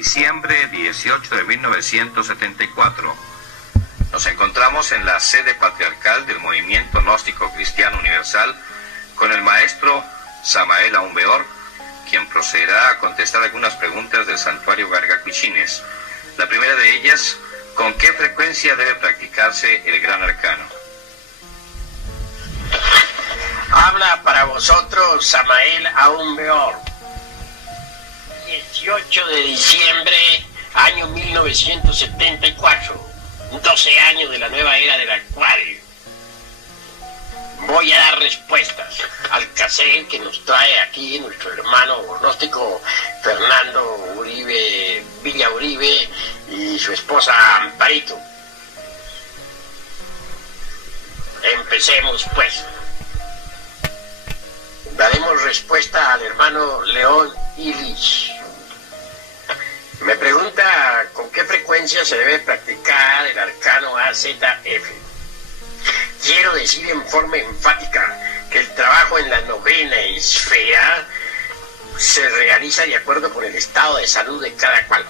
diciembre 18 de 1974. Nos encontramos en la sede patriarcal del Movimiento Gnóstico Cristiano Universal con el maestro Samael Aumbeor, quien procederá a contestar algunas preguntas del santuario Garga Cuichines. La primera de ellas: ¿con qué frecuencia debe practicarse el Gran Arcano? Habla para vosotros Samael Aumbeor. 18 de diciembre, año 1974. 12 años de la nueva era del Acuario. Voy a dar respuestas al cassette que nos trae aquí nuestro hermano gnóstico Fernando Uribe, Villa Uribe, y su esposa Amparito. Empecemos pues. Daremos respuesta al hermano León Illich. Me pregunta con qué frecuencia se debe practicar el arcano AZF. Quiero decir en forma enfática que el trabajo en la novena esfera se realiza de acuerdo con el estado de salud de cada cual.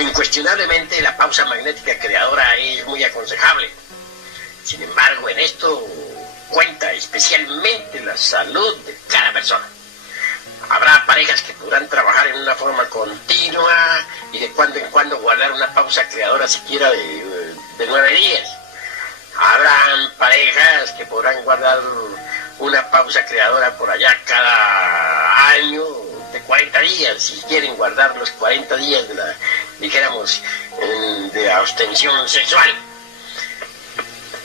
Incuestionablemente la pausa magnética creadora es muy aconsejable. Sin embargo, en esto cuenta especialmente la salud de cada persona. Habrá parejas que podrán trabajar en una forma continua y de cuando en cuando guardar una pausa creadora siquiera de 9 días. Habrán parejas que podrán guardar una pausa creadora por allá cada año de 40 días, si quieren guardar los 40 días de la, dijéramos, de abstención sexual.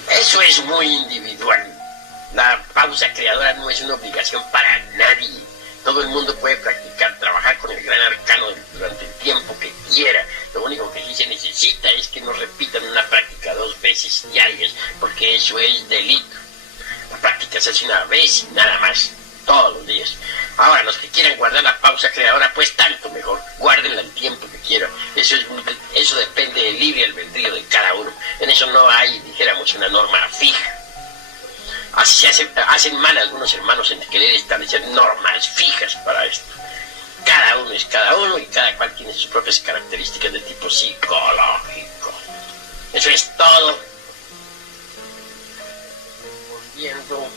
Eso es muy individual. La pausa creadora no es una obligación para nadie. Todo el mundo puede practicar, trabajar con el gran arcano durante el tiempo que quiera. Lo único que sí se necesita es que no repitan una práctica 2 veces diarias, porque eso es delito. La práctica se hace una vez y nada más, todos los días. Ahora, los que quieran guardar la pausa creadora, pues tanto mejor, guárdenla el tiempo que quieran. Eso depende del libre albedrío de cada uno. En eso no hay, dijéramos, una norma fija. Así hacen mal algunos hermanos en querer establecer normas fijas para esto. Cada uno es cada uno y cada cual tiene sus propias características de tipo psicológico. Eso es todo. Volviendo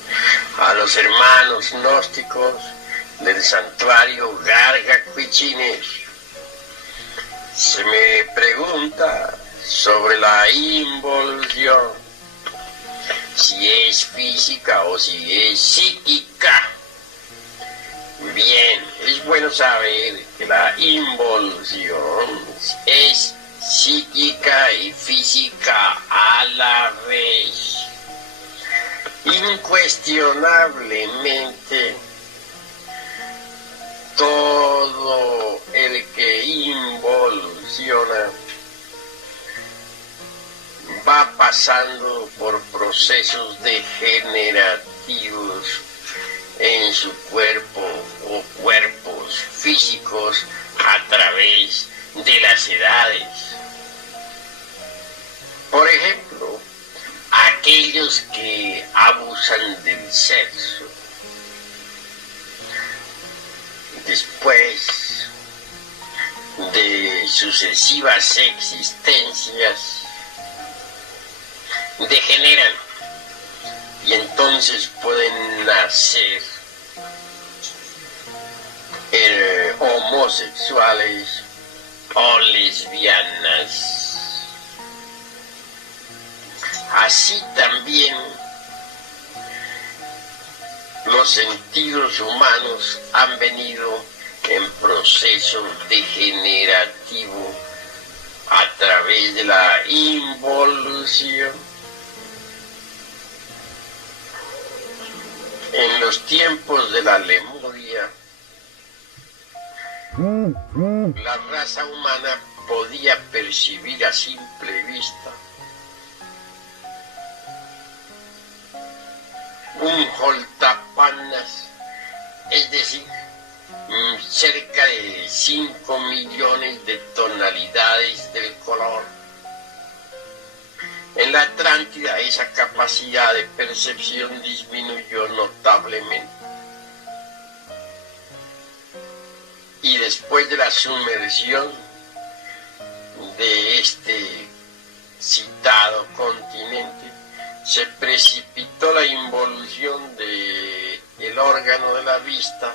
a los hermanos gnósticos del santuario Garga Cuichines, se me pregunta sobre la involución, si es física o si es psíquica. Bien, es bueno saber que la involución es psíquica y física a la vez. Incuestionablemente, todo el que involuciona va pasando por procesos degenerativos en su cuerpo o cuerpos físicos a través de las edades. Por ejemplo, aquellos que abusan del sexo, después de sucesivas existencias, degeneran y entonces pueden nacer homosexuales o lesbianas. Así también los sentidos humanos han venido en proceso degenerativo a través de la involución. En los tiempos de la Lemuria, la raza humana podía percibir a simple vista un Holtapanas, es decir, cerca de 5 millones de tonalidades del color. En la Atlántida esa capacidad de percepción disminuyó notablemente. y después de la sumersión de este citado continente, se precipitó la involución del órgano de la vista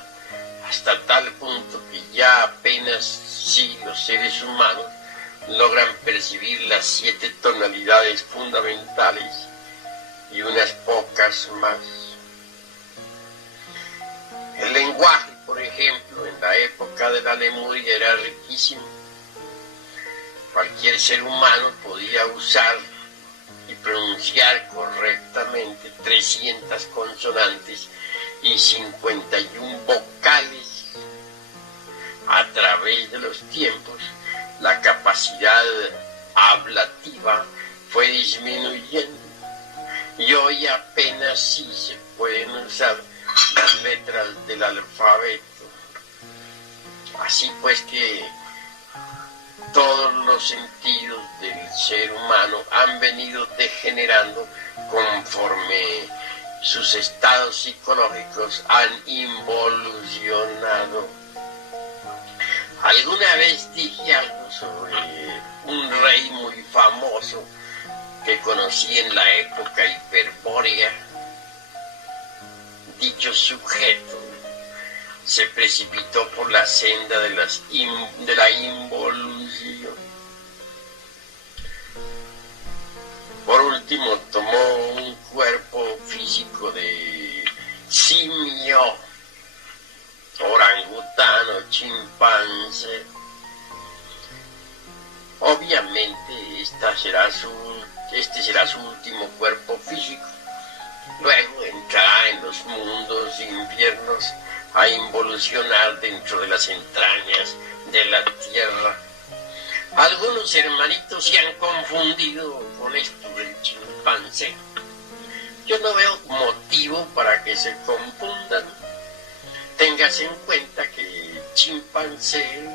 hasta tal punto que ya apenas si los seres humanos logran percibir las 7 tonalidades fundamentales y unas pocas más. El lenguaje, por ejemplo, en la época de la Lemuria era riquísimo. Cualquier ser humano podía usar y pronunciar correctamente 300 consonantes y 51 vocales. A través de los tiempos, la capacidad ablativa fue disminuyendo y hoy apenas sí se pueden usar las letras del alfabeto. Así pues que todos los sentidos del ser humano han venido degenerando conforme sus estados psicológicos han involucionado. Alguna vez dije algo sobre un rey muy famoso que conocí en la época hiperbórea. Dicho sujeto se precipitó por la senda de la involución. Por último, tomó un cuerpo físico de simio, orangután o chimpancé. Obviamente este será su último cuerpo físico. Luego entrará en los mundos infiernos a involucionar dentro de las entrañas de la tierra. Algunos hermanitos se han confundido con esto del chimpancé. Yo no veo motivo para que se confundan. Téngase en cuenta que el chimpancé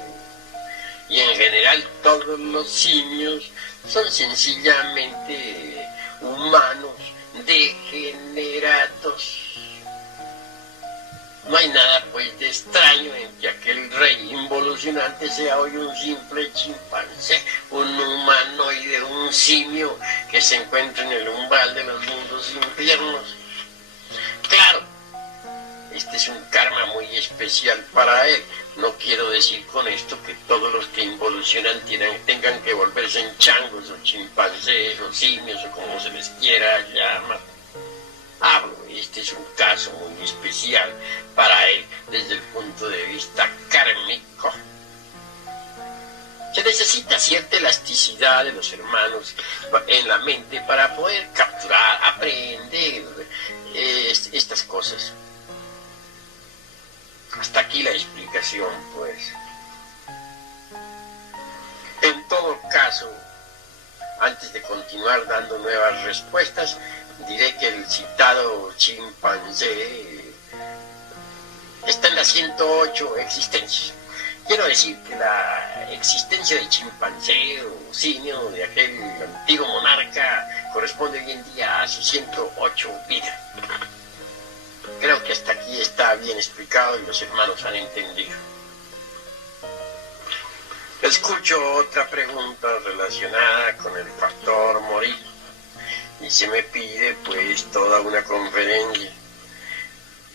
y en general todos los simios son sencillamente humanos degenerados. No hay nada pues de extraño en que aquel rey involucionante sea hoy un simple chimpancé, un humanoide, un simio que se encuentra en el umbral de los mundos infiernos. Claro, este es un karma muy especial para él. No quiero decir con esto que todos los que involucionan tengan que volverse en changos o chimpancés o simios o como se les quiera llamar. Este es un caso muy especial para él desde el punto de vista kármico. Se necesita cierta elasticidad de los hermanos en la mente para poder capturar, aprender estas cosas. Hasta aquí la explicación, pues. En todo caso, antes de continuar dando nuevas respuestas, diré que el citado chimpancé está en las 108 existencias. Quiero decir que la existencia de chimpancé o simio de aquel antiguo monarca corresponde hoy en día a sus 108 vidas. Creo que hasta aquí está bien explicado y los hermanos han entendido. Escucho otra pregunta relacionada con el factor morir y se me pide pues toda una conferencia.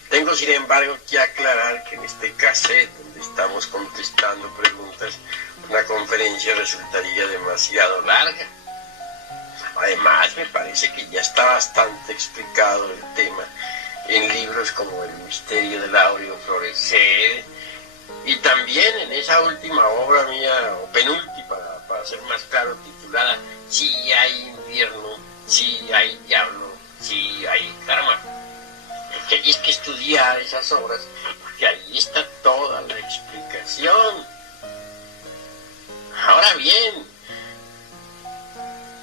Tengo sin embargo que aclarar que en este cassette donde estamos contestando preguntas, una conferencia resultaría demasiado larga. Además me parece que ya está bastante explicado el tema en libros como El misterio del áureo florecer y también en esa última obra mía, o penúltima para ser más claro, titulada Si hay infierno, si hay diablo, si hay karma. Que hay que estudiar esas obras porque ahí está toda la explicación. Ahora bien,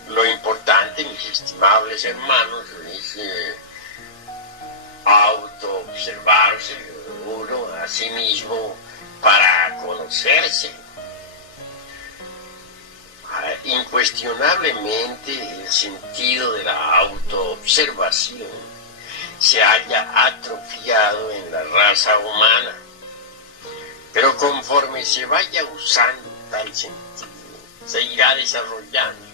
lo importante, mis estimables hermanos, es autoobservarse uno a sí mismo para conocerse. Incuestionablemente el sentido de la autoobservación se haya atrofiado en la raza humana, Pero conforme se vaya usando tal sentido, se irá desarrollando.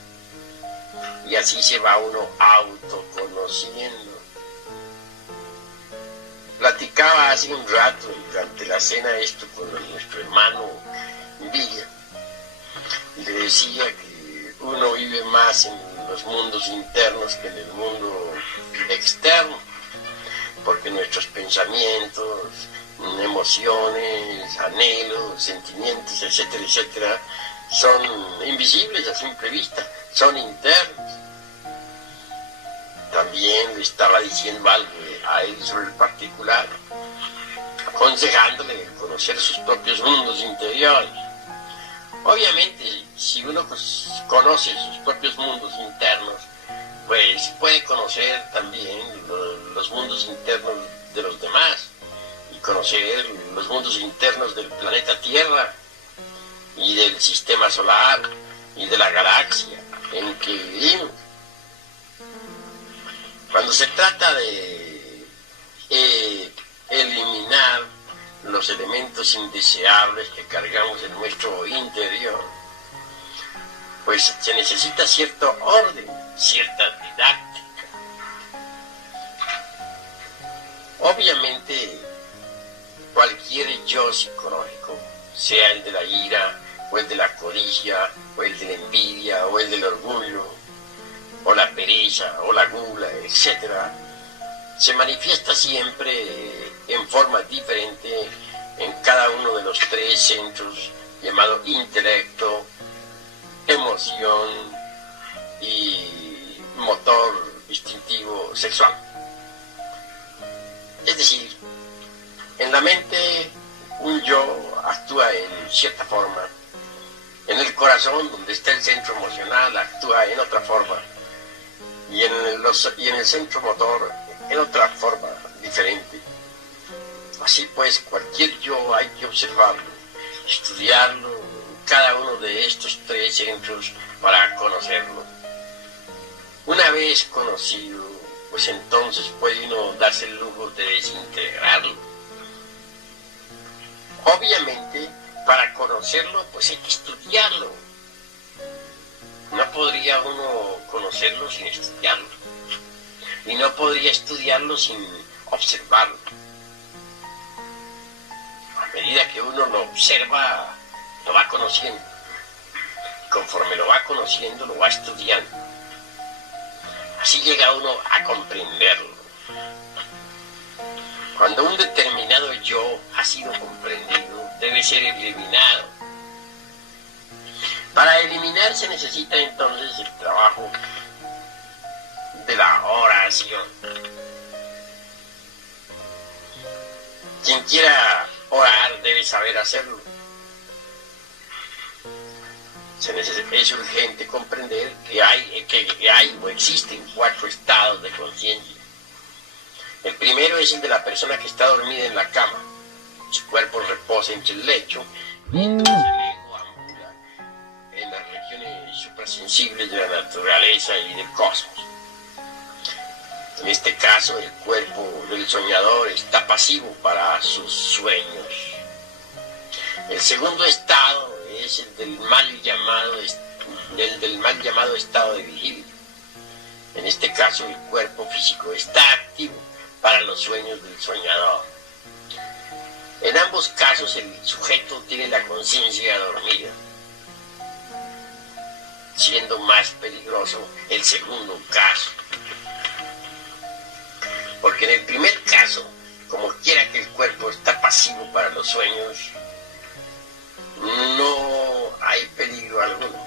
Y así se va uno autoconociendo. Platicaba hace un rato durante la cena esto con nuestro hermano Villa. Y le decía que uno vive más en los mundos internos que en el mundo externo. Porque nuestros pensamientos, emociones, anhelos, sentimientos, etcétera, etcétera, son invisibles a simple vista, son internos. También le estaba diciendo algo a él sobre el particular, aconsejándole conocer sus propios mundos interiores. Obviamente, si uno conoce sus propios mundos internos, pues puede conocer también los mundos internos de los demás y conocer los mundos internos del planeta Tierra y del sistema solar y de la galaxia en que vivimos. Cuando se trata de eliminar los elementos indeseables que cargamos en nuestro interior, pues se necesita cierto orden, cierta didáctica. Obviamente, cualquier yo psicológico, sea el de la ira, o el de la codicia, o el de la envidia, o el del orgullo, o la pereza, o la gula, etc., se manifiesta siempre en forma diferente en cada uno de los tres centros llamado intelecto, emoción y motor instintivo sexual. Es decir, en la mente un yo actúa en cierta forma, en el corazón, donde está el centro emocional, actúa en otra forma, y en el centro motor en otra forma diferente. Así pues, cualquier yo hay que observarlo, estudiarlo, cada uno de estos tres centros para conocerlo. Una vez conocido, pues entonces puede uno darse el lujo de desintegrarlo. Obviamente, para conocerlo, pues hay que estudiarlo. No podría uno conocerlo sin estudiarlo. Y no podría estudiarlo sin observarlo. A medida que uno lo observa, lo va conociendo. Y conforme lo va conociendo, lo va estudiando. Así llega uno a comprenderlo. Cuando un determinado yo ha sido comprendido, debe ser eliminado. Para eliminar se necesita entonces el trabajo de la oración. Quien quiera orar debe saber hacerlo. Es urgente comprender que hay o existen 4 estados de conciencia. El primero es el de la persona que está dormida en la cama. Su cuerpo reposa en el lecho, mientras el ego ambula en las regiones suprasensibles de la naturaleza y del cosmos. En este caso, el cuerpo del soñador está pasivo para sus sueños. El segundo estado es el del mal llamado estado de vigilia. En este caso, el cuerpo físico está activo para los sueños del soñador. En ambos casos, el sujeto tiene la conciencia dormida, siendo más peligroso el segundo caso. Porque en el primer caso, como quiera que el cuerpo está pasivo para los sueños, no hay peligro alguno.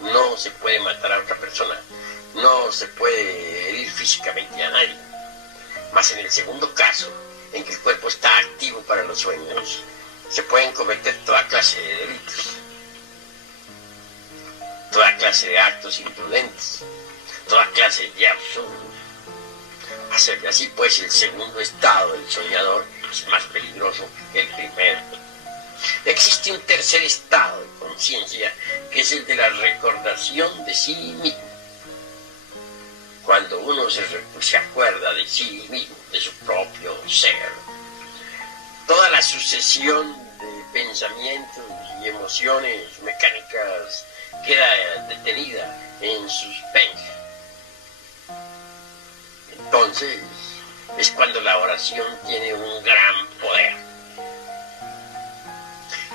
No se puede matar a otra persona, no se puede herir físicamente a nadie. Mas en el segundo caso, en que el cuerpo está activo para los sueños, se pueden cometer toda clase de delitos, toda clase de actos imprudentes, toda clase de absurdos. Así pues, el segundo estado del soñador es más peligroso que el primero. Existe un tercer estado de conciencia, que es el de la recordación de sí mismo. Cuando uno se acuerda de sí mismo, de su propio ser, toda la sucesión de pensamientos y emociones mecánicas queda detenida en suspenso. Entonces es cuando la oración tiene un gran poder.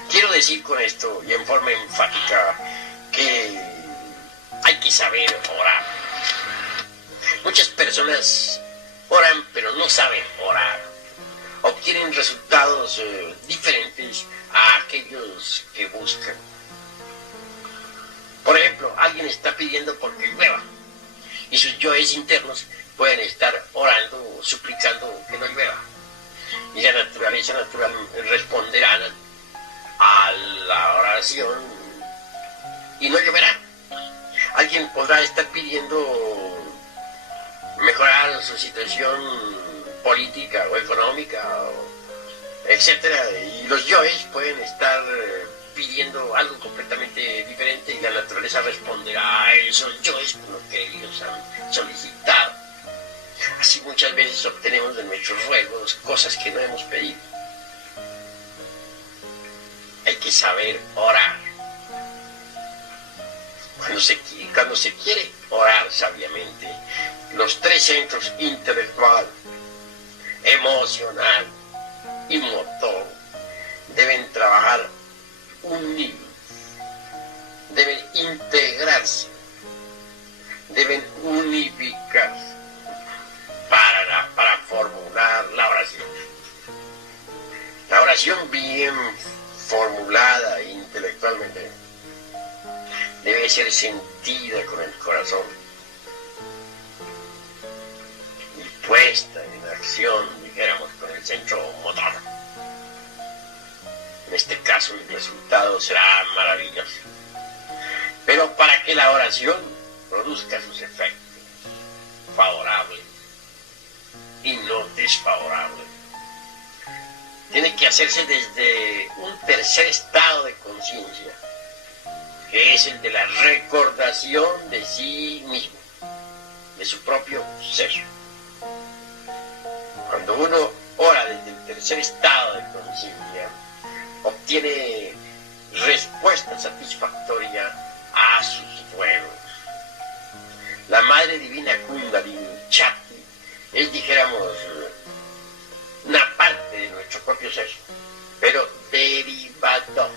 Quiero decir con esto y en forma enfática que hay que saber orar. Muchas personas oran pero no saben orar. Obtienen resultados diferentes a aquellos que buscan. Por ejemplo, alguien está pidiendo porque llueva y sus yoes internos pueden estar orando, suplicando que no llueva. Y la naturaleza natural responderá a la oración y no lloverá. Alguien podrá estar pidiendo mejorar su situación política o económica, etcétera, y los yoes pueden estar pidiendo algo completamente diferente y la naturaleza responderá a esos yoes con lo que ellos han solicitado. Así muchas veces obtenemos de nuestros ruegos cosas que no hemos pedido. Hay que saber orar. Cuando se quiere orar sabiamente, los tres centros intelectual, emocional y motor deben trabajar unidos, deben integrarse, deben unificarse para formular la oración. La oración bien formulada intelectualmente debe ser sentida con el corazón y puesta en acción, dijéramos, con el centro motor. En este caso el resultado será maravilloso. Pero para que la oración produzca sus efectos favorables y no desfavorables, tiene que hacerse desde un tercer estado de conciencia, que es el de la recordación de sí mismo, de su propio ser. Cuando uno ora desde el tercer estado de conciencia, obtiene respuesta satisfactoria a sus ruegos. La Madre Divina Kundalini Shakti es, dijéramos, una parte de nuestro propio ser, pero derivado.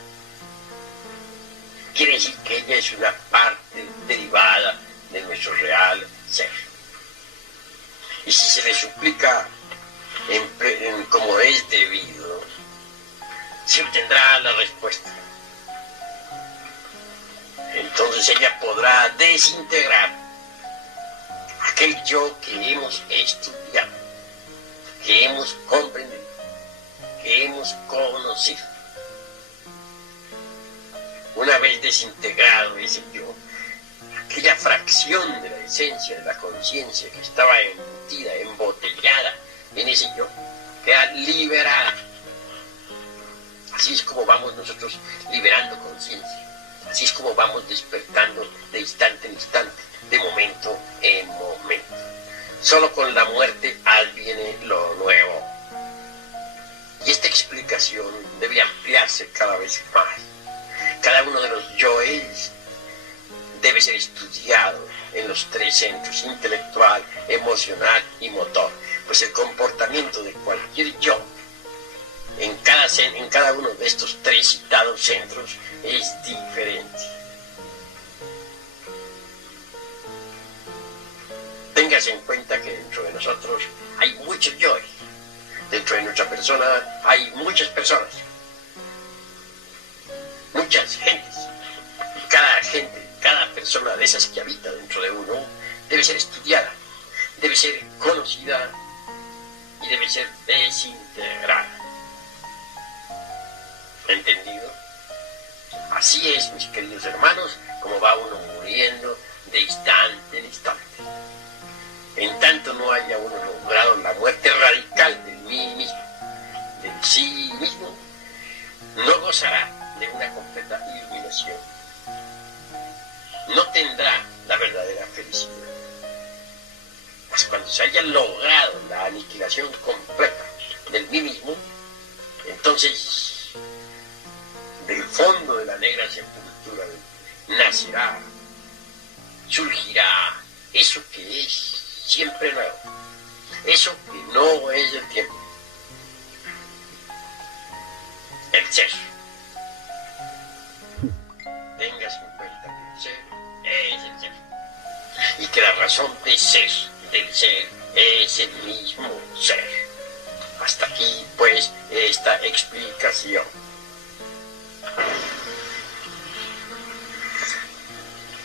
Quiere decir que ella es una parte derivada de nuestro real ser. Y si se le suplica como es debido, se obtendrá la respuesta. Entonces ella podrá desintegrar aquel yo que hemos estudiado, que hemos comprendido, que hemos conocido. Una vez desintegrado ese yo, aquella fracción de la esencia de la conciencia que estaba embutida, embotellada en ese yo, queda liberada. Así es como vamos nosotros liberando conciencia. Así es como vamos despertando de instante en instante, de momento en momento. Solo con la muerte adviene lo nuevo. Y esta explicación debe ampliarse cada vez más. Cada uno de los yoes debe ser estudiado en los tres centros, intelectual, emocional y motor. Pues el comportamiento de cualquier yo en cada uno de estos tres citados centros es diferente. Téngase en cuenta que dentro de nosotros hay muchos yoes. Dentro de nuestra persona hay muchas personas. Muchas gentes. Y cada persona de esas que habita dentro de uno debe ser estudiada, debe ser conocida y debe ser desintegrada. ¿Entendido? Así es, mis queridos hermanos, como va uno muriendo de instante en instante. En tanto no haya uno logrado la muerte radical del mí mismo, del sí mismo, no gozará de una completa iluminación. No tendrá la verdadera felicidad. Pues cuando se haya logrado la aniquilación completa del mí mismo, entonces del fondo de la negra sepultura nacerá, surgirá eso que es siempre nuevo, eso que no es del tiempo, el ser. Tengas en cuenta que el ser es el ser y que la razón de ser del ser es el mismo ser. Hasta aquí, pues, esta explicación.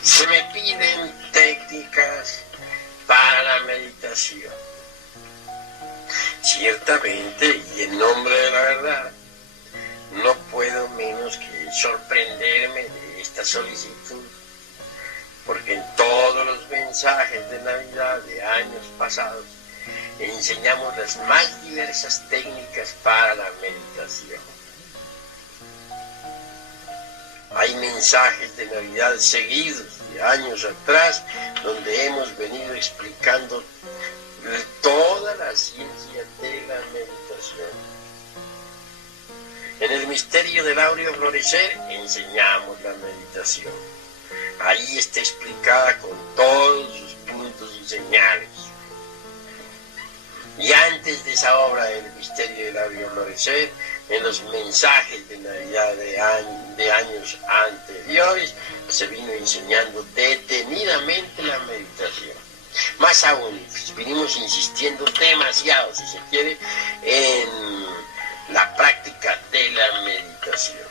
Se me piden técnicas para la meditación. Ciertamente, y en nombre de la verdad, no puedo menos que sorprenderme de esta solicitud, porque en todos los mensajes de Navidad de años pasados enseñamos las más diversas técnicas para la meditación. Hay mensajes de Navidad seguidos de años atrás donde hemos venido explicando toda la ciencia de la meditación. En el misterio del áureo florecer enseñamos la meditación. Ahí está explicada con todos sus puntos y señales. Y antes de esa obra del misterio del áureo florecer, en los mensajes de Navidad de años anteriores, se vino enseñando detenidamente la meditación. Más aún, vinimos insistiendo demasiado, si se quiere, en la práctica de la meditación.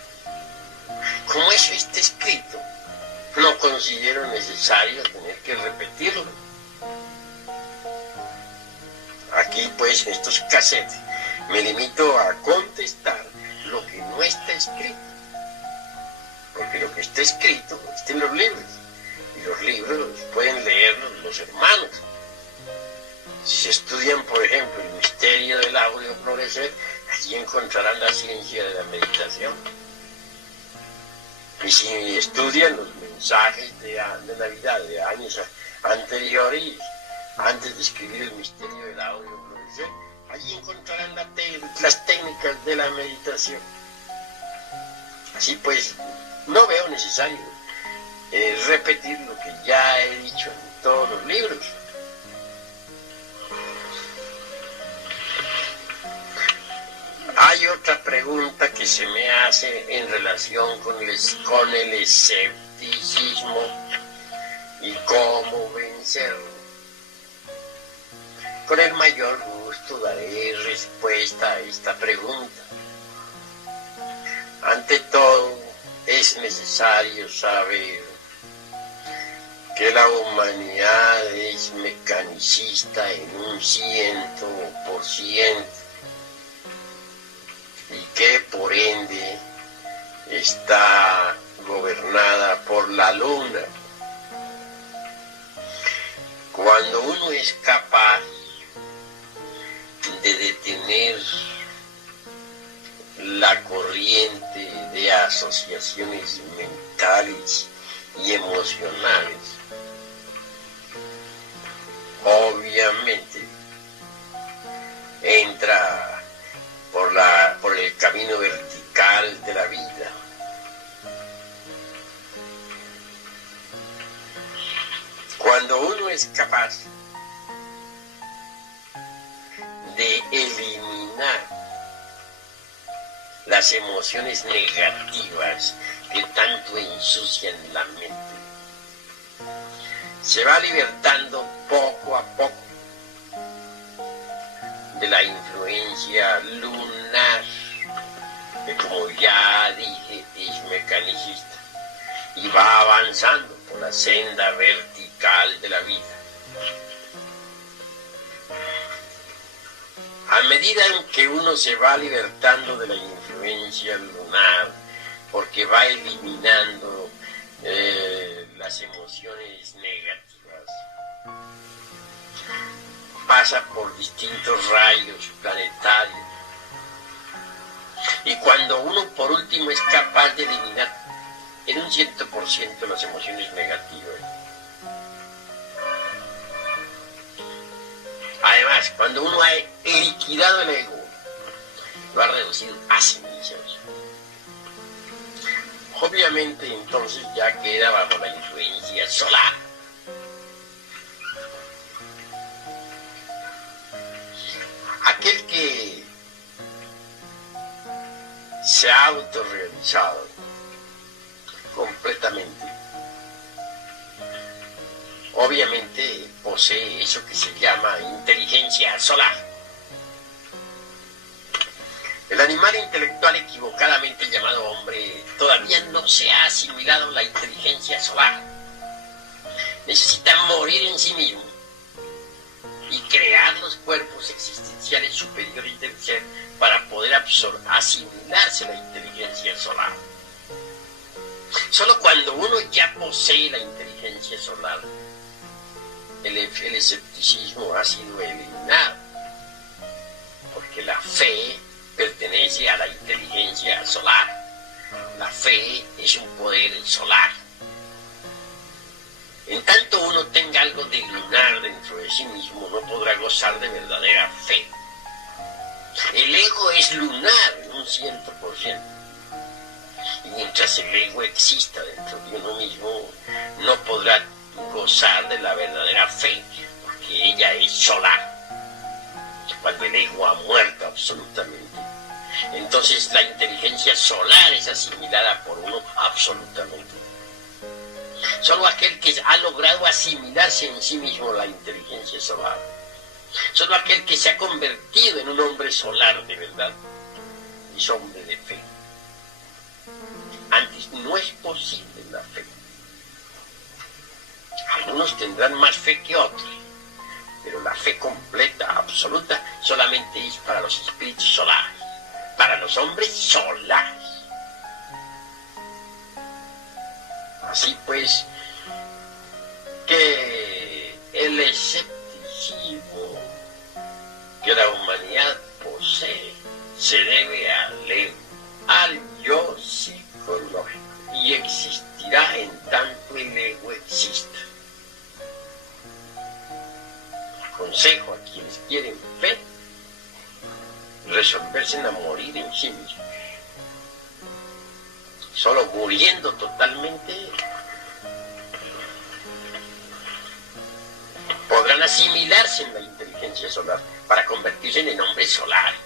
Como eso está escrito, no considero necesario tener que repetirlo. Aquí, pues, en estos cassettes, me limito a contestar lo que no está escrito. Porque lo que está escrito está en los libros. Y los libros pueden leerlos los hermanos. Si se estudian, por ejemplo, el misterio del áureo florecer, allí encontrarán la ciencia de la meditación. Y si estudian los mensajes de Navidad de años anteriores, antes de escribir el misterio del áureo florecer, allí encontrarán las técnicas de la meditación. Así pues, no veo necesario repetir lo que ya he dicho en todos los libros. Hay otra pregunta que se me hace en relación con el escepticismo y cómo vencerlo. Con el mayor gusto daré respuesta a esta pregunta. Ante todo, es necesario saber que la humanidad es mecanicista en un 100%. Y que por ende está gobernada por la luna. Cuando uno es capaz de detener la corriente de asociaciones mentales y emocionales, obviamente entra por el camino vertical de la vida. Cuando uno es capaz de eliminar las emociones negativas que tanto ensucian la mente, se va libertando poco a poco de la influencia lunar, que como ya dije es mecanicista, y va avanzando por la senda vertical de la vida. A medida en que uno se va libertando de la influencia lunar, porque va eliminando las emociones negativas, pasa por distintos rayos planetarios. Y cuando uno por último es capaz de eliminar en un 100% las emociones negativas, además, cuando uno ha liquidado el ego, lo ha reducido a cenizas, Obviamente entonces ya queda bajo la influencia solar. Aquel que se ha autorrealizado completamente, obviamente posee eso que se llama inteligencia solar. El animal intelectual equivocadamente llamado hombre todavía no se ha asimilado la inteligencia solar. Necesita morir en sí mismo y crear los cuerpos existenciales superiores del ser para poder asimilarse la inteligencia solar. Solo cuando uno ya posee la inteligencia solar, el escepticismo ha sido eliminado, porque la fe pertenece a la inteligencia solar. La fe es un poder solar. En tanto uno tenga algo de lunar dentro de sí mismo, no podrá gozar de verdadera fe. El ego es lunar en un 100%. Y mientras el ego exista dentro de uno mismo, no podrá gozar de la verdadera fe, porque ella es solar. Cuando el ego ha muerto absolutamente, entonces la inteligencia solar es asimilada por uno absolutamente. Solo aquel que ha logrado asimilarse en sí mismo la inteligencia solar, solo aquel que se ha convertido en un hombre solar de verdad, es hombre de fe. Antes no es posible la fe. Algunos tendrán más fe que otros, pero la fe completa, absoluta, solamente es para los espíritus solares, para los hombres solares. Así pues, que el escepticismo que la humanidad posee se debe al ego, al yo psicológico, y existirá en tanto el ego exista. Aconsejo a quienes quieren fe resolverse a morir en sí mismos. Solo muriendo totalmente podrán asimilarse en la inteligencia solar para convertirse en hombres solares,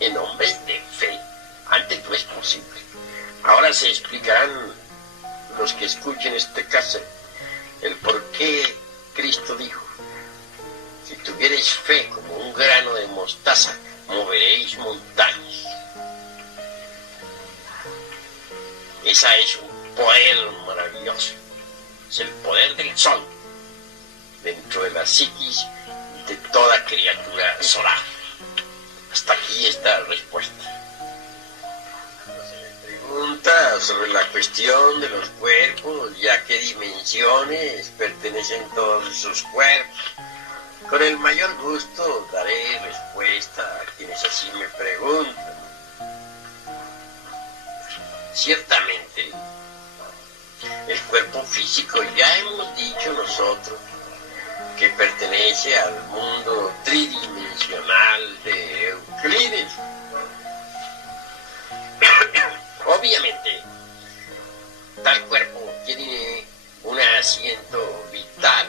en hombres de fe. Antes no es posible. Ahora se explicarán los que escuchen este caso el por qué Cristo dijo: si tuvierais fe como un grano de mostaza, moveréis montañas. Esa es un poder maravilloso. Es el poder del sol dentro de la psiquis de toda criatura solar. Hasta aquí está la respuesta. Pregunta sobre la cuestión de los cuerpos y a qué dimensiones pertenecen todos esos cuerpos. Con el mayor gusto daré respuesta a quienes así me preguntan. Ciertamente, el cuerpo físico, ya hemos dicho nosotros, que pertenece al mundo tridimensional de Euclides. Obviamente, tal cuerpo tiene un asiento vital,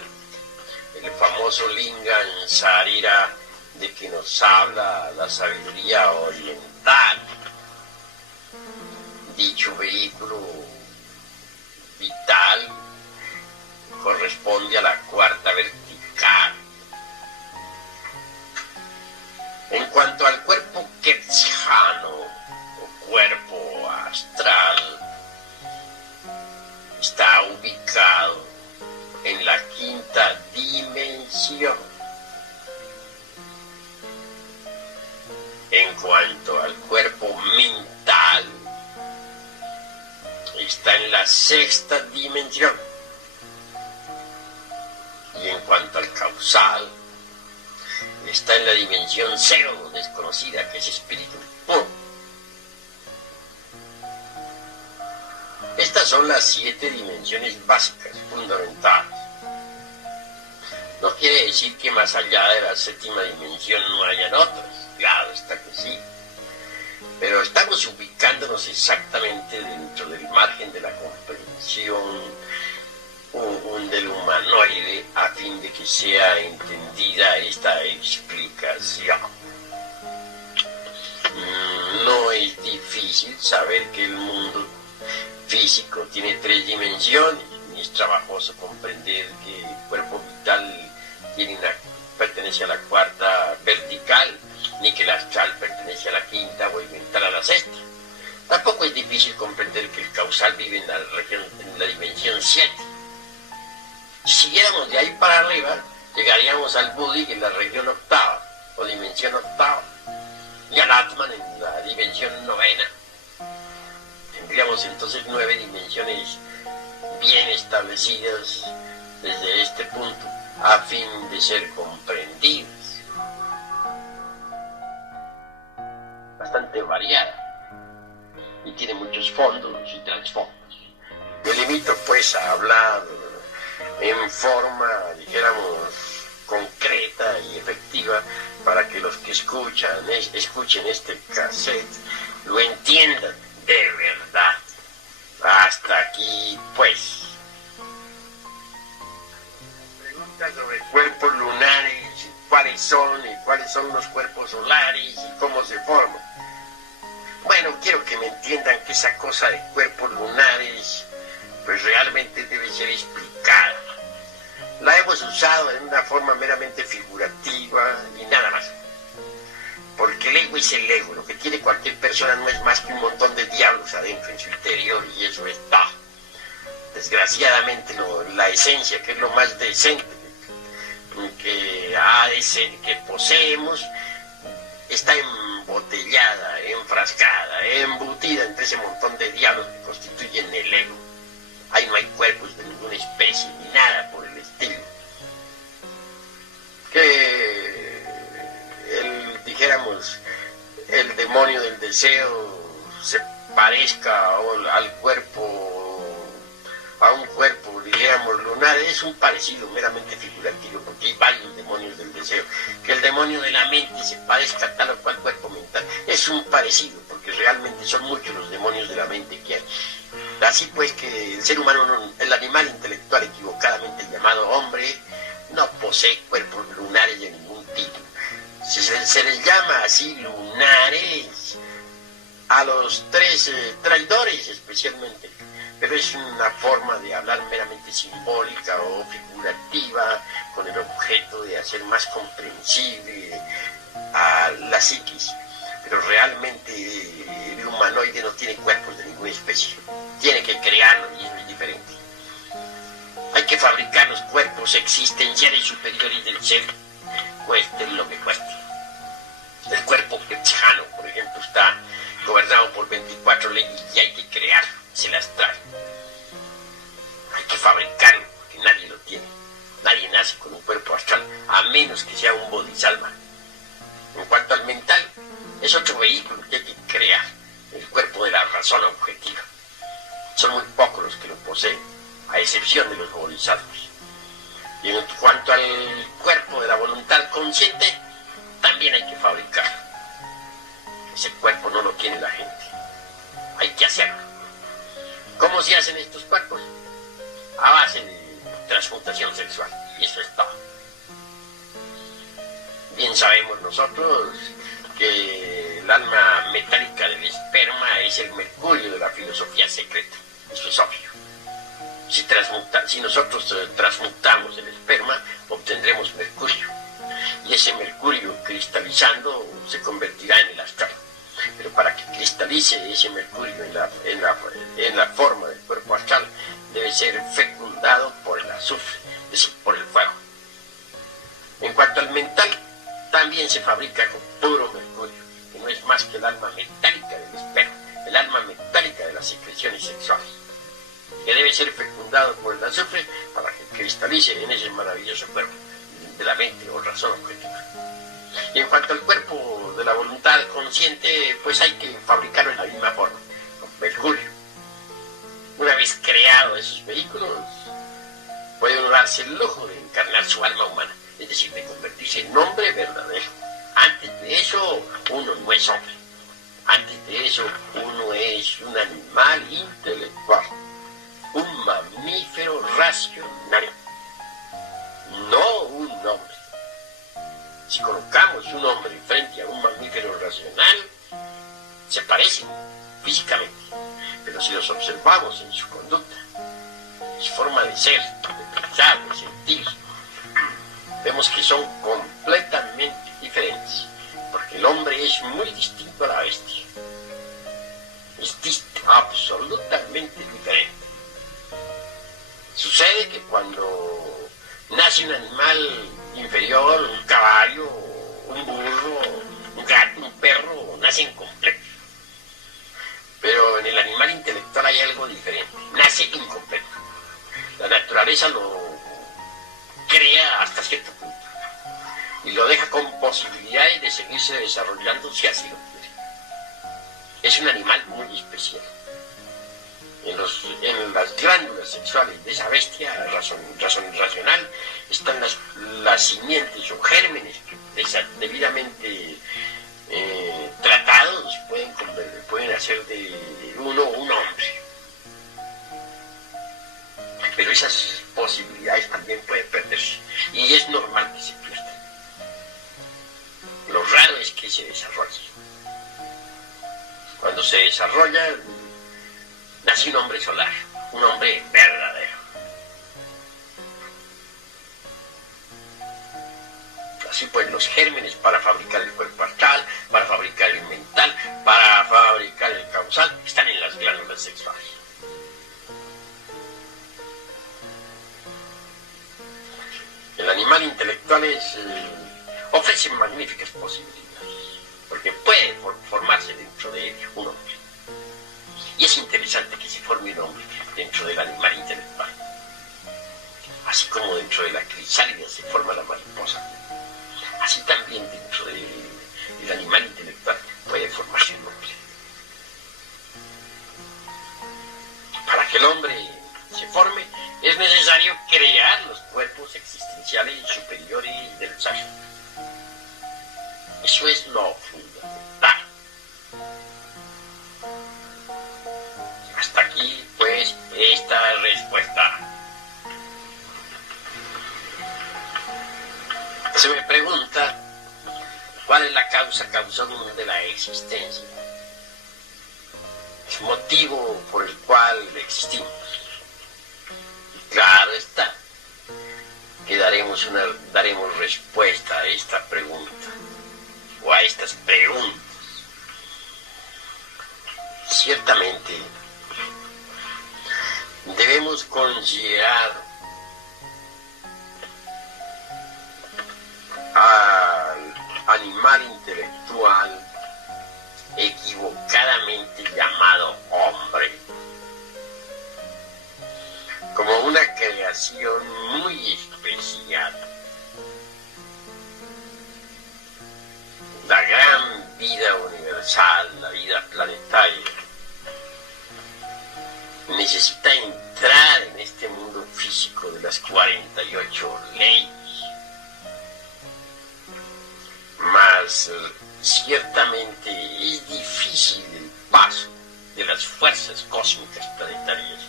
el famoso Lingam Sarira de que nos habla la sabiduría oriental. Dicho vehículo vital corresponde a la cuarta vertical. En cuanto al cuerpo quetzjano o cuerpo astral, está ubicado en la quinta dimensión. En cuanto al cuerpo mental, está en la sexta dimensión. Y en cuanto al causal, está en la dimensión cero desconocida, que es espíritu puro. Estas son las 7 dimensiones básicas, fundamentales. No quiere decir que más allá de la séptima dimensión no hayan otras. Claro está que sí. pero estamos ubicándonos exactamente dentro del margen de la comprensión del humanoide a fin de que sea entendida esta explicación. No es difícil saber que el mundo físico tiene 3 dimensiones, ni es trabajoso comprender que el cuerpo vital pertenece a la 4ª vertical, ni que el astral pertenece a la 5ª o el mental a la 6ª. Tampoco es difícil comprender que el causal vive en la dimensión 7. Si siguiéramos de ahí para arriba, llegaríamos al Buddhi en la región 8ª o dimensión 8ª, y al Atman en la dimensión 9ª. Tendríamos entonces 9 dimensiones bien establecidas desde este punto, a fin de ser comprendidas. Bastante variada, y tiene muchos fondos y trasfondos. Me limito pues a hablar en forma, dijéramos, concreta y efectiva, para que los que escuchen este cassette lo entiendan de verdad. Hasta aquí pues. Preguntas sobre cuerpos lunares, cuáles son los cuerpos solares y cómo se forman. Bueno, quiero que me entiendan que esa cosa de cuerpos lunares pues realmente debe ser explicada. La hemos usado en una forma meramente figurativa y nada más. Porque el ego es el ego. Lo que tiene cualquier persona no es más que un montón de diablos adentro en su interior, y eso está. Desgraciadamente la esencia, que es lo más decente que poseemos, está embotellada, enfrascada, embutida entre ese montón de diablos que constituyen el ego. Ahí no hay cuerpos de ninguna especie, ni nada por el estilo. Que dijéramos, el demonio del deseo se parezca al cuerpo, a un cuerpo, dijéramos, lunar, es un parecido meramente figurativo, porque hay varios demonios del deseo. Que el demonio de la mente se parezca a tal o cual cuerpo mental, es un parecido, porque realmente son muchos los demonios de la mente que hay. Así pues que el ser humano, el animal intelectual equivocadamente llamado hombre, no posee cuerpos lunares de ningún tipo. Se les llama así lunares a los 3 traidores especialmente, pero es una forma de hablar meramente simbólica o figurativa, con el objeto de hacer más comprensible a la psiquis. Pero realmente el humanoide no tiene cuerpos de ninguna especie, tiene que crearlos, y eso es diferente. Hay que fabricar los cuerpos existenciales superiores del ser, cueste lo que cueste. El cuerpo quetzano, por ejemplo, está gobernado por 24 leyes y hay que crearlo, se las trae. Hay que fabricarlo, porque nadie lo tiene. Nadie nace con un cuerpo astral, a menos que sea un bodhisattva. En cuanto al mental, es otro vehículo que hay que crear, el cuerpo de la razón objetiva. Son muy pocos los que lo poseen, a excepción de los bodhisattvas. Y en cuanto al cuerpo de la voluntad consciente, también hay que fabricarlo. Ese cuerpo no lo tiene la gente, hay que hacerlo. ¿Cómo se hacen estos cuerpos? A base de transmutación sexual, y eso es todo. Bien sabemos nosotros que el alma metálica del esperma es el mercurio de la filosofía secreta. Eso es obvio. Si nosotros transmutamos el esperma, obtendremos mercurio. Y ese mercurio, cristalizando, se convertirá en el astral. Pero para que cristalice ese mercurio en la forma del cuerpo astral, debe ser fecundado por el azufre, es decir, por el fuego. En cuanto al mental, también se fabrica con puro mercurio, que no es más que el alma metálica del esperma, el alma metálica de las secreciones sexuales, que debe ser fecundado por el azufre para que cristalice en ese maravilloso cuerpo de la mente o razón objetiva. Y en cuanto al cuerpo de la voluntad consciente, pues hay que fabricarlo en la misma forma, con mercurio. Una vez creado esos vehículos, puede uno darse el lujo de encarnar su alma humana, es decir, de convertirse en hombre verdadero. Antes de eso, uno no es hombre. Antes de eso, uno es un animal intelectual, un mamífero racional, no un hombre. Si colocamos un hombre frente a un mamífero racional, se parecen físicamente, pero si los observamos en su conducta, en su forma de ser, de pensar, de sentir, vemos que son completamente diferentes, porque el hombre es muy distinto a la bestia. Es absolutamente diferente. Sucede que cuando nace un animal inferior, un caballo, un burro, un gato, un perro, nacen completos. Pero en el animal intelectual hay algo diferente, nace incompleto. La naturaleza lo crea hasta cierto punto y lo deja con posibilidades de seguirse desarrollando si así lo quiere. Es un animal muy especial. En las glándulas sexuales de esa bestia racional están las simientes o gérmenes que debidamente tratados pueden hacer de uno un hombre. Pero esas posibilidades también pueden perderse y es normal que se pierdan. Lo raro es que se desarrolle. Cuando se desarrolla, nace un hombre solar, un hombre verdadero. Así pues, los gérmenes para fabricar el cuerpo astral, para fabricar el mental, para fabricar el causal, están en las glándulas sexuales. El animal intelectual ofrece magníficas posibilidades, porque puede formarse dentro de él un hombre. Y es interesante que se forme un hombre dentro del animal intelectual. Así como dentro de la crisálida se forma la mariposa, así también dentro del animal intelectual puede formarse un hombre. Para que el hombre se forme, es necesario crear los cuerpos existenciales superiores del ser. Eso es lo fundamental. Hasta aquí, pues, esta respuesta. Se me pregunta, ¿cuál es la causa causal de la existencia? El motivo por el cual existimos. Claro está, que daremos respuesta a esta pregunta, o a estas preguntas. Ciertamente, debemos considerar al animal intelectual equivocadamente llamado hombre como una creación muy especial. La gran vida universal, la vida planetaria, necesita entrar en este mundo físico de las 48 leyes. Mas ciertamente es difícil el paso de las fuerzas cósmicas planetarias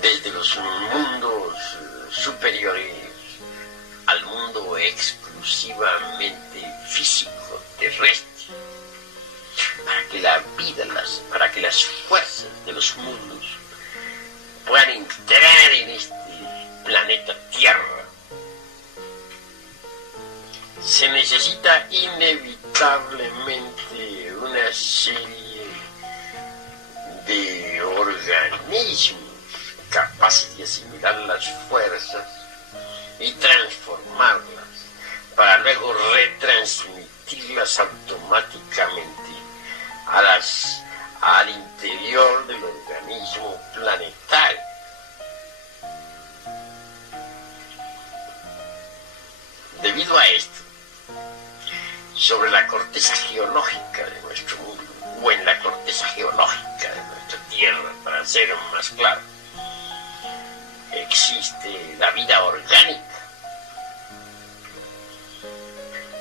desde los mundos superiores al mundo exclusivamente físico, terrestre, para que las fuerzas de los mundos puedan entrar en este planeta Tierra. Se necesita inevitablemente una serie de organismos capaces de asimilar las fuerzas y transformarlas para luego retransmitirlas automáticamente al interior del organismo planetario. Debido a esto, sobre la corteza geológica de nuestro mundo, o en la corteza geológica de nuestra Tierra, para ser más claro, existe la vida orgánica.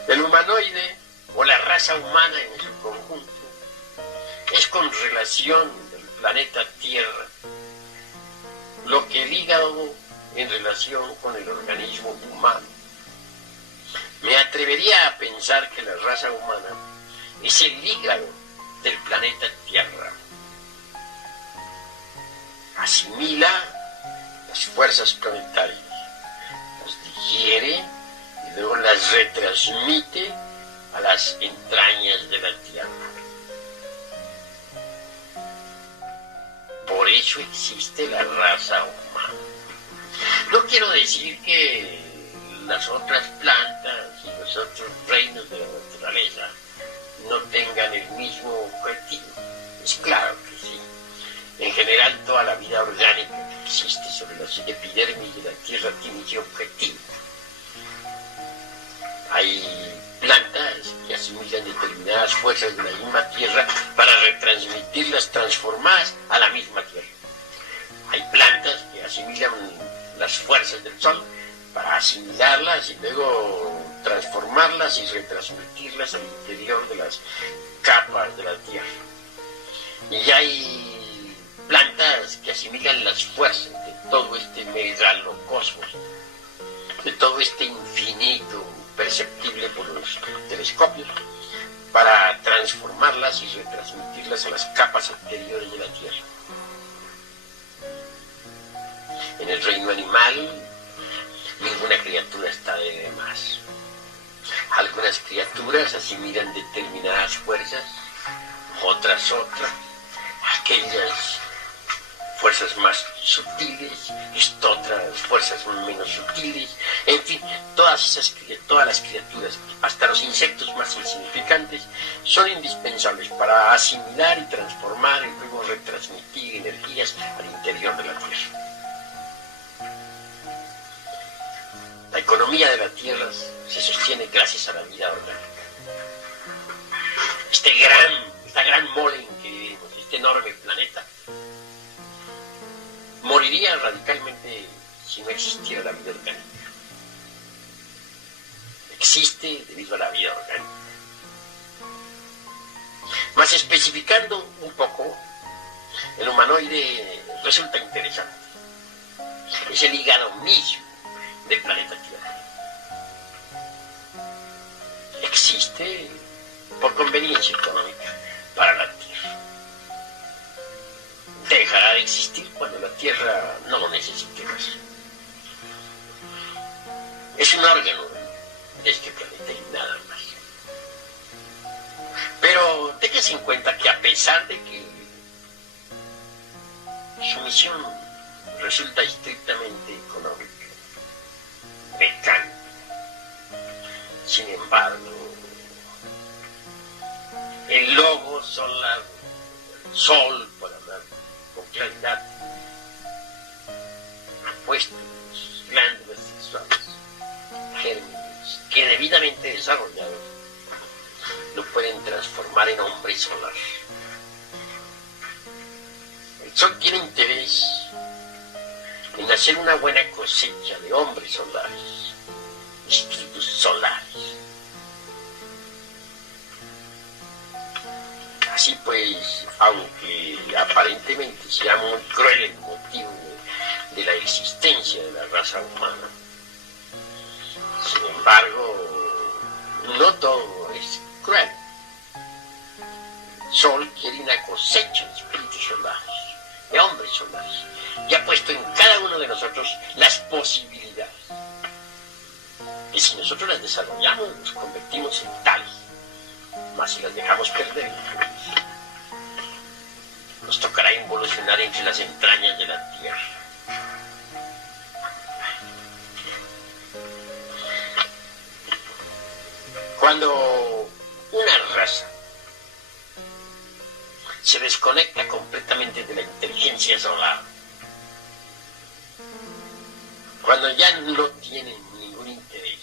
El humanoide o la raza humana en su conjunto, es con relación del planeta Tierra lo que el hígado en relación con el organismo humano. Me atrevería a pensar que la raza humana es el hígado del planeta Tierra. Asimila las fuerzas planetarias, las digiere y luego las retransmite a las entrañas de la Tierra. Por eso existe la raza humana. No quiero decir que las otras plantas y los otros reinos de la naturaleza no tengan el mismo objetivo. Es claro que sí. En general, toda la vida orgánica que existe sobre la epidermis de la Tierra tiene ese objetivo. Hay plantas que asimilan determinadas fuerzas de la misma Tierra para retransmitirlas transformadas a la misma Tierra. Hay plantas que asimilan las fuerzas del Sol para asimilarlas y luego transformarlas y retransmitirlas al interior de las capas de la Tierra. Y hay plantas que asimilan las fuerzas de todo este megalocosmos, de todo este infinito perceptible por los telescopios, para transformarlas y retransmitirlas a las capas anteriores de la Tierra. En el reino animal, ninguna criatura está de más. Algunas criaturas asimilan determinadas fuerzas, otras. Aquellas fuerzas más sutiles, otras fuerzas menos sutiles, en fin, todas las criaturas, hasta los insectos más insignificantes, son indispensables para asimilar y transformar y luego retransmitir energías al interior de la Tierra. La economía de la Tierra se sostiene gracias a la vida orgánica. Esta gran mole en que vivimos, este enorme planeta, moriría radicalmente si no existiera la vida orgánica. Existe debido a la vida orgánica. Más especificando un poco, el humanoide resulta interesante. Es el hígado mismo del planeta Tierra. Existe por conveniencia económica para la Tierra. Dejará de existir cuando la Tierra no lo necesite más. Es un órgano de este planeta y nada más. Pero téngase en cuenta que a pesar de que su misión resulta estrictamente económica, mecánica, sin embargo, el logo solar, el sol, por hablar con claridad, ha puesto en sus glándulas sexuales gérmenes que debidamente desarrollados lo pueden transformar en hombre solar. El sol tiene interés en hacer una buena cosecha de hombres solares, espíritus solares. Así pues, aunque aparentemente sea muy cruel el motivo de la existencia de la raza humana, sin embargo, no todo es cruel. El sol quiere una cosecha de espíritus solares, de hombres solares, y ha puesto en cada uno de nosotros las posibilidades. Y si nosotros las desarrollamos, nos convertimos en tales. Mas si las dejamos perder, nos tocará involucionar entre las entrañas de la Tierra. Cuando una raza se desconecta completamente de la inteligencia solar, cuando ya no tienen ningún interés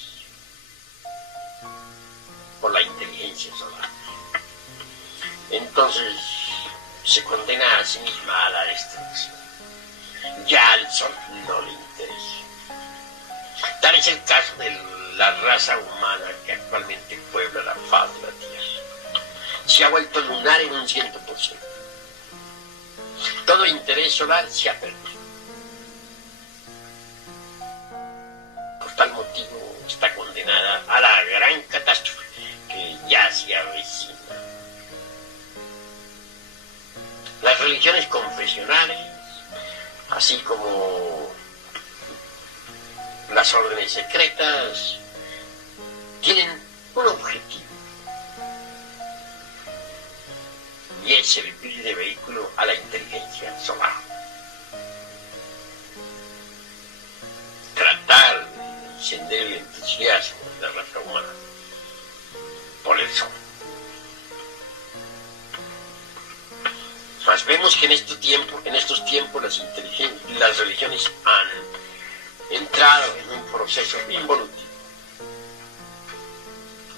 por la inteligencia solar, entonces se condena a sí misma a la destrucción. Ya al sol no le interesa. Tal es el caso del la raza humana que actualmente puebla la faz de la Tierra se ha vuelto lunar en un 100%. Todo interés solar se ha perdido. Por tal motivo está condenada a la gran catástrofe que ya se avecina. Las religiones confesionales, así como las órdenes secretas, tienen un objetivo, y es servir de vehículo a la inteligencia solar. Tratar de encender el entusiasmo de la raza humana por el sol. Mas vemos que en estos tiempos las religiones han entrado en un proceso involutivo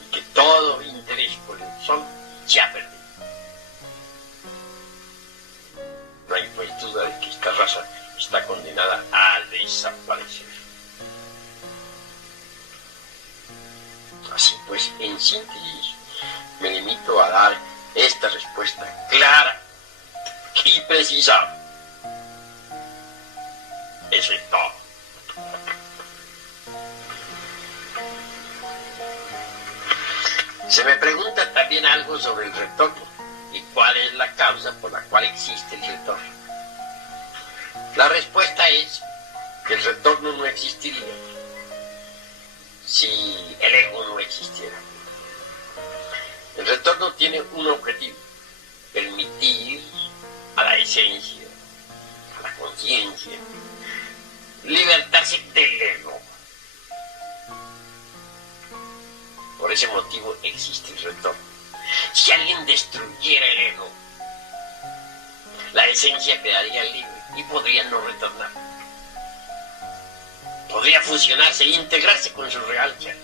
y que todo interés por el sol se ha perdido. No hay pues duda de que esta raza está condenada a desaparecer. Así pues, en síntesis, me limito a dar esta respuesta clara y precisa. Eso es todo. Se me pregunta también algo sobre el retorno y cuál es la causa por la cual existe el retorno. La respuesta es que el retorno no existiría si el ego no existiera. El retorno tiene un objetivo: permitir a la esencia, a la conciencia, libertarse del ego. Por ese motivo existe el retorno. Si alguien destruyera el ego, la esencia quedaría libre y podría no retornar. Podría fusionarse e integrarse con su real ser,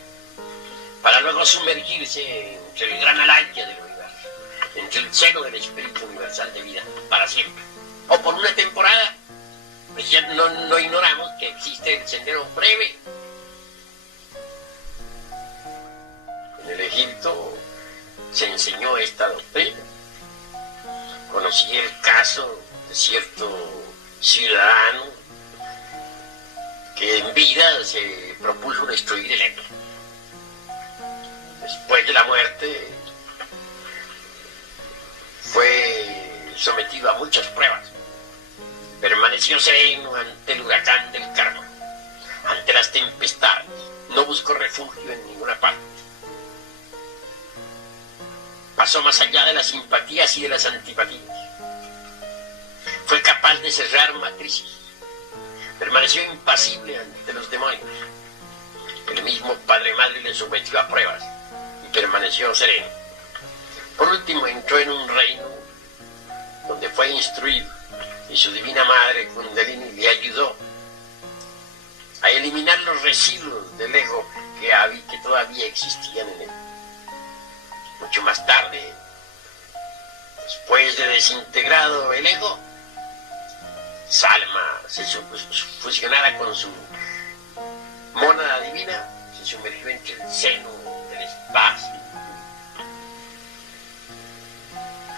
para luego sumergirse entre el gran atalaya del universo, entre el seno del espíritu universal de vida, para siempre. O por una temporada, pues ya no ignoramos que existe el sendero breve. En el Egipto se enseñó esta doctrina. Conocí el caso de cierto ciudadano que en vida se propuso destruir el ego. Después de la muerte fue sometido a muchas pruebas. Permaneció sereno ante el huracán del karma, ante las tempestades. No buscó refugio en ninguna parte. Pasó más allá de las simpatías y de las antipatías. Fue capaz de cerrar matrices. Permaneció impasible ante los demonios. El mismo Padre Madre le sometió a pruebas y permaneció sereno. Por último, entró en un reino donde fue instruido y su divina madre Kundalini le ayudó a eliminar los residuos del ego que todavía existían en él. Mucho más tarde, después de desintegrado el ego, Salma, fusionada con su mónada divina, se sumergió entre el seno del espacio.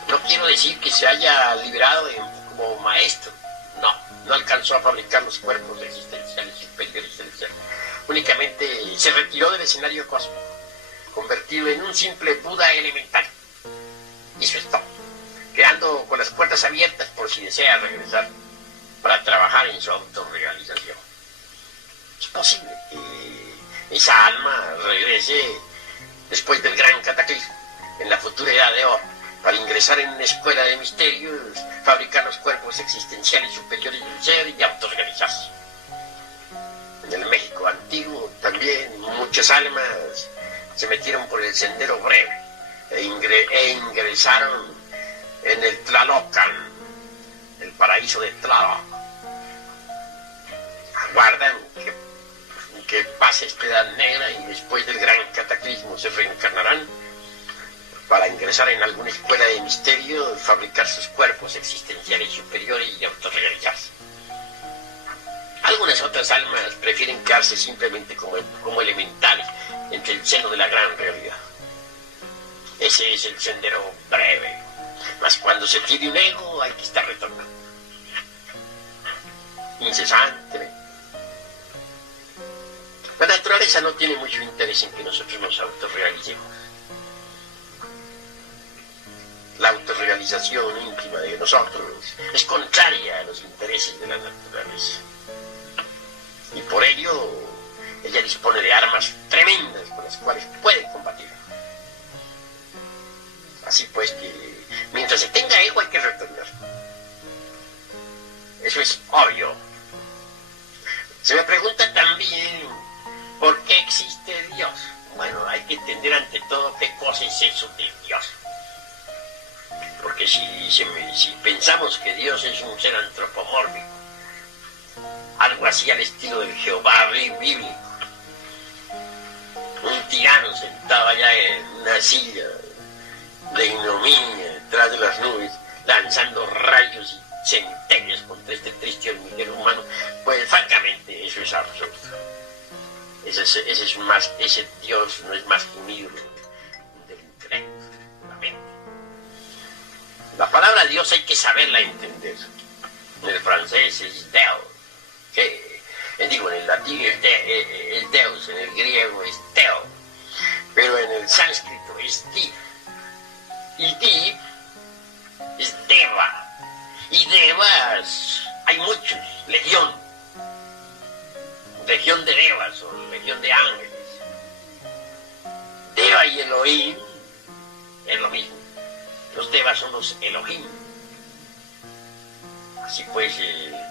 No quiero decir que se haya liberado como maestro. No alcanzó a fabricar los cuerpos existenciales superiores del ser. Únicamente se retiró del escenario cósmico, convertido en un simple Buda elemental. Y eso es todo, quedando con las puertas abiertas por si desea regresar para trabajar en su autorrealización. Es posible que esa alma regrese después del gran cataclismo, en la futura edad de oro, para ingresar en una escuela de misterios, fabricar los cuerpos existenciales superiores del ser y autorrealizarse. En el México antiguo también muchas almas se metieron por el sendero breve e ingresaron en el Tlalocan, el paraíso de Tlaloc. Aguardan que pase esta edad negra y después del gran cataclismo se reencarnarán para ingresar en alguna escuela de misterio, fabricar sus cuerpos existenciales superiores y autorrealizarse. Algunas otras almas prefieren quedarse simplemente como elementales, entre el seno de la gran realidad. Ese es el sendero breve. Mas cuando se tiene un ego hay que estar retornando. Incesantemente. La naturaleza no tiene mucho interés en que nosotros nos autorrealicemos. La autorrealización íntima de nosotros es contraria a los intereses de la naturaleza. Y por ello, ella dispone de armas tremendas con las cuales puede combatir. Así pues que, mientras se tenga ego hay que retornar. Eso es obvio. Se me pregunta también, ¿por qué existe Dios? Bueno, hay que entender ante todo qué cosa es eso de Dios. Porque si pensamos que Dios es un ser antropomórfico, algo así al estilo del Jehová bíblico, un tirano sentado allá en una silla de ignominia detrás de las nubes, lanzando rayos y centellas contra este triste hormiguero humano, pues francamente eso es absurdo. Ese Dios no es más que un ídolo del intelecto, de la mente. La palabra Dios hay que saberla entender. En el francés es Deus, en el latín es Deus, en el griego es Theo, pero en el sánscrito es Div. Y Div es Deva. Y Devas hay muchos, legión de Devas o legión de ángeles. Deva y Elohim es lo mismo. Los Devas son los Elohim. Así pues,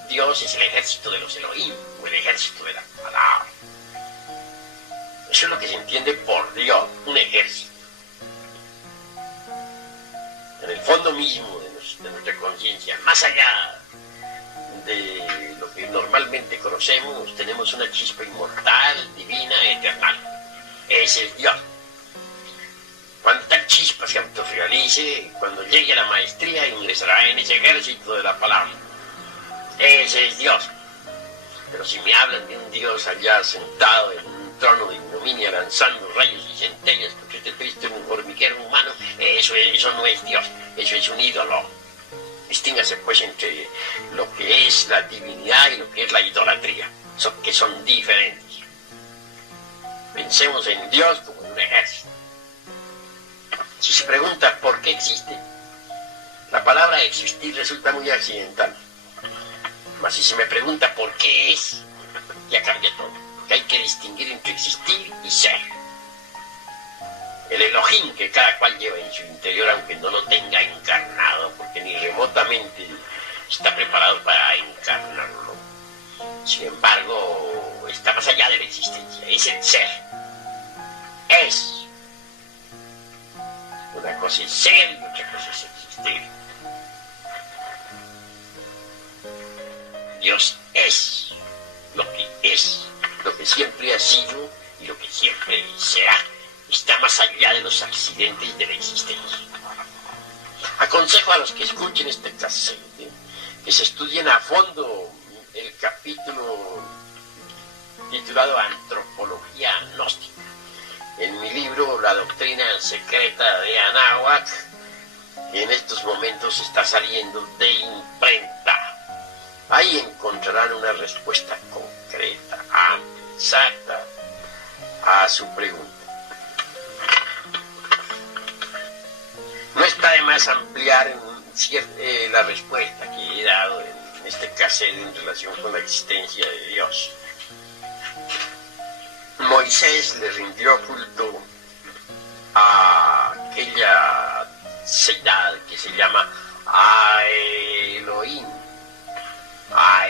Dios es el ejército de los Elohim, o el ejército de la palabra. Eso es lo que se entiende por Dios, un ejército. En el fondo mismo de nuestra conciencia, más allá de lo que normalmente conocemos, tenemos una chispa inmortal, divina, eternal. Ese es Dios. Cuando tal chispa se autorrealice, cuando llegue a la maestría, ingresará en ese ejército de la palabra. Ese es Dios. Pero si me hablan de un Dios allá sentado en un trono de ignominia, lanzando rayos y centellas contra este triste hormiguero humano, eso no es Dios, eso es un ídolo. Distíngase pues entre lo que es la divinidad y lo que es la idolatría, que son diferentes. Pensemos en Dios como en un ejército. Si se pregunta por qué existe, la palabra existir resulta muy accidental. Mas si se me pregunta por qué es, ya cambia todo. Porque hay que distinguir entre existir y ser. El Elohim que cada cual lleva en su interior, aunque no lo tenga encarnado, porque ni remotamente está preparado para encarnarlo. Sin embargo, está más allá de la existencia. Es el ser. Es. Una cosa es ser y otra cosa es existir. Dios es lo que siempre ha sido y lo que siempre será. Está más allá de los accidentes de la existencia. Aconsejo a los que escuchen este casete que se estudien a fondo el capítulo titulado Antropología Gnóstica. En mi libro La Doctrina Secreta de Anáhuac, que en estos momentos está saliendo de imprenta. Ahí encontrarán una respuesta concreta, amplia, exacta a su pregunta. No está de más ampliar la respuesta que he dado en este cassette en relación con la existencia de Dios. Moisés le rindió culto a aquella deidad que se llama Elohim.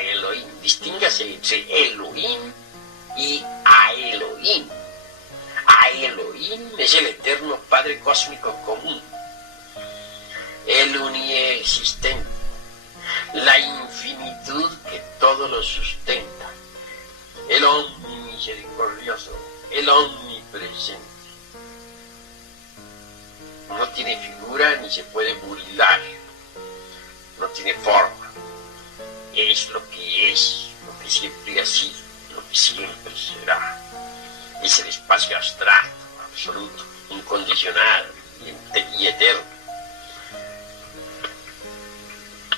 Elohim. Distíngase entre Elohim y Elohim. Elohim es el eterno Padre cósmico común, el uniexistente, la infinitud que todo lo sustenta, el omnimisericordioso, el omnipresente. No tiene figura ni se puede burlar, no tiene forma. Es lo que siempre ha sido, lo que siempre será. es el espacio abstracto, absoluto, incondicional y eterno.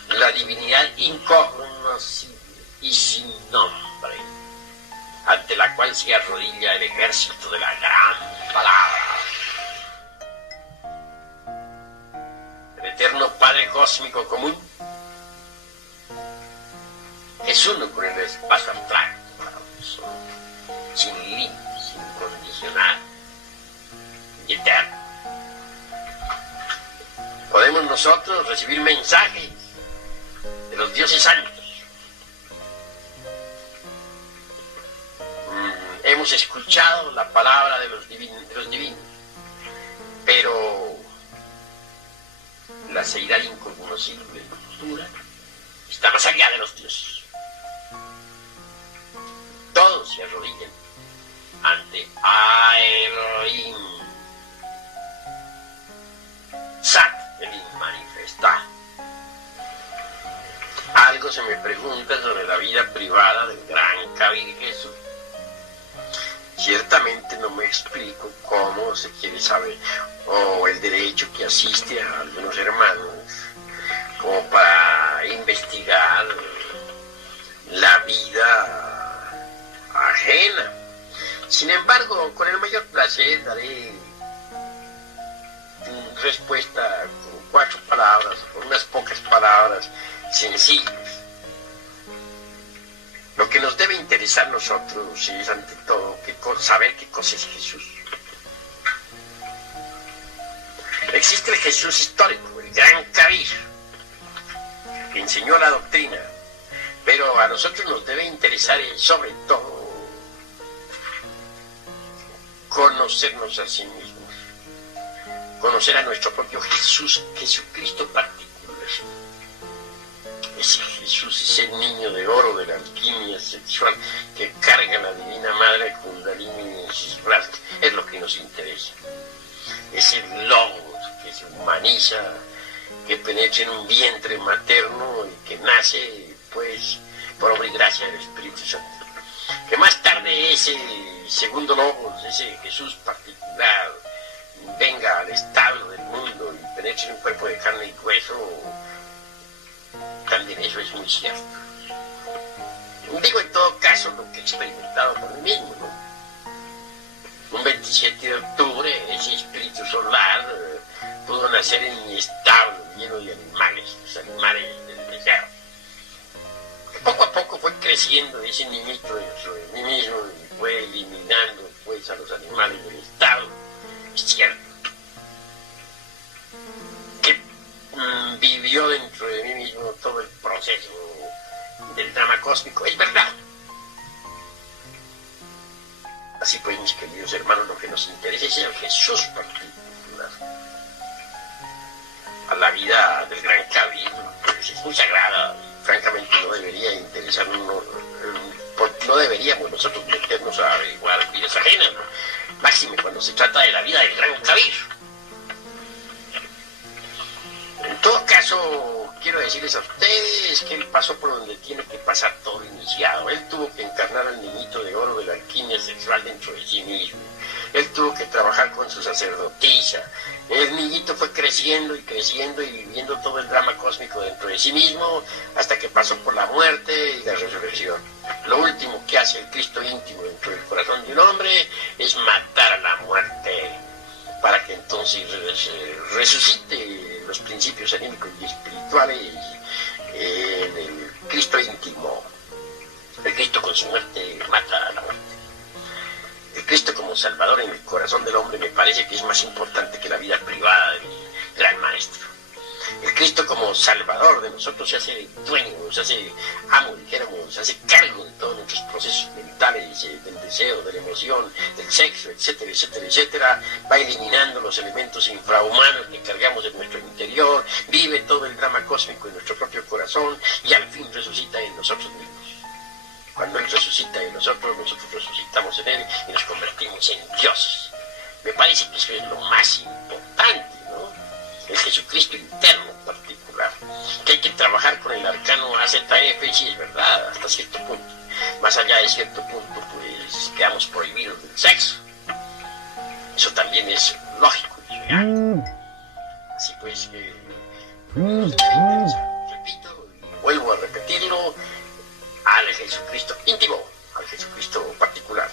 La divinidad incognoscible y sin nombre, ante la cual se arrodilla el ejército de la gran palabra. El eterno Padre cósmico común es uno con el espacio abstracto, absoluto, sin límites, incondicional y eterno. Podemos nosotros recibir mensajes de los dioses santos. Hemos escuchado la palabra de los divinos, pero la seidad incognoscible pura está más allá de los dioses. Todos se arrodillan ante Elohim, Sat, el inmanifestado. Algo se me pregunta sobre la vida privada del gran Kabir Jesús. Ciertamente no me explico cómo se quiere saber, o el derecho que asiste a algunos hermanos, como para investigar la vida ajena. Sin embargo, con el mayor placer daré respuesta con 4 palabras, con unas pocas palabras sencillas. Lo que nos debe interesar a nosotros es, ante todo, saber qué cosa es Jesús. Existe el Jesús histórico, el gran Kabir, que enseñó la doctrina, pero a nosotros nos debe interesar, sobre todo, conocernos a sí mismos, conocer a nuestro propio Jesús, Jesucristo particular. Ese Jesús, ese niño de oro de la alquimia sexual que carga la divina madre Kundalini en sus brazos, es lo que nos interesa. Ese logos que se humaniza, que penetra en un vientre materno y que nace, pues, por obra y gracia del Espíritu Santo. Que más tarde ese segundo logos, ese Jesús particular, venga al establo del mundo y penetre en un cuerpo de carne y hueso. También eso es muy cierto. Digo en todo caso lo que he experimentado por mí mismo, ¿no? Un 27 de octubre ese espíritu solar pudo nacer en mi establo lleno de animales, los animales del desierto. Poco a poco fue creciendo ese niñito dentro de mí mismo y fue eliminando pues a los animales del establo. Es cierto que vivió dentro de mí mismo todo el proceso del drama cósmico, es verdad. Así pues, mis queridos hermanos, lo que nos interesa es el Jesús particular. A la vida del gran Kabir, pues es muy sagrada y francamente no debería interesarnos, no deberíamos nosotros meternos a averiguar vidas ajenas, ¿no? Máxime cuando se trata de la vida del gran Kabir. En todo caso, quiero decirles a ustedes que él pasó por donde tiene que pasar todo iniciado. Él tuvo que encarnar al niñito de oro de la alquimia sexual dentro de sí mismo. Él tuvo que trabajar con su sacerdotisa. El niñito fue creciendo y creciendo y viviendo todo el drama cósmico dentro de sí mismo hasta que pasó por la muerte y la resurrección. Lo último que hace el Cristo íntimo dentro del corazón de un hombre es matar a la muerte para que entonces resucite los principios anímicos y espirituales en el Cristo íntimo. El Cristo con su muerte mata a la muerte. El Cristo como Salvador en el corazón del hombre me parece que es más importante que la vida privada del gran maestro. El Cristo como Salvador de nosotros se hace dueño, se hace amo, dijéramos, se hace cargo de todos nuestros procesos mentales, del deseo, de la emoción, del sexo, etcétera, etcétera, etcétera. Va eliminando los elementos infrahumanos que cargamos en nuestro interior, vive todo el drama cósmico en nuestro propio corazón y al fin resucita en nosotros mismos. Cuando Él resucita en nosotros, nosotros resucitamos en Él y nos convertimos en dioses. Me parece que eso es lo más importante, ¿no? El Jesucristo interno en particular. Que hay que trabajar con el arcano AZF, sí es verdad, hasta cierto punto. Más allá de cierto punto, pues quedamos prohibidos del sexo. Eso también es lógico y real. Así pues, nos debe interesar, repito, y vuelvo a repetirlo, al Jesucristo íntimo, al Jesucristo particular,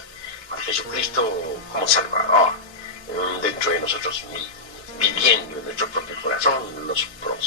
al Jesucristo como Salvador, dentro de nosotros mismos, viviendo en nuestro propio corazón los procesos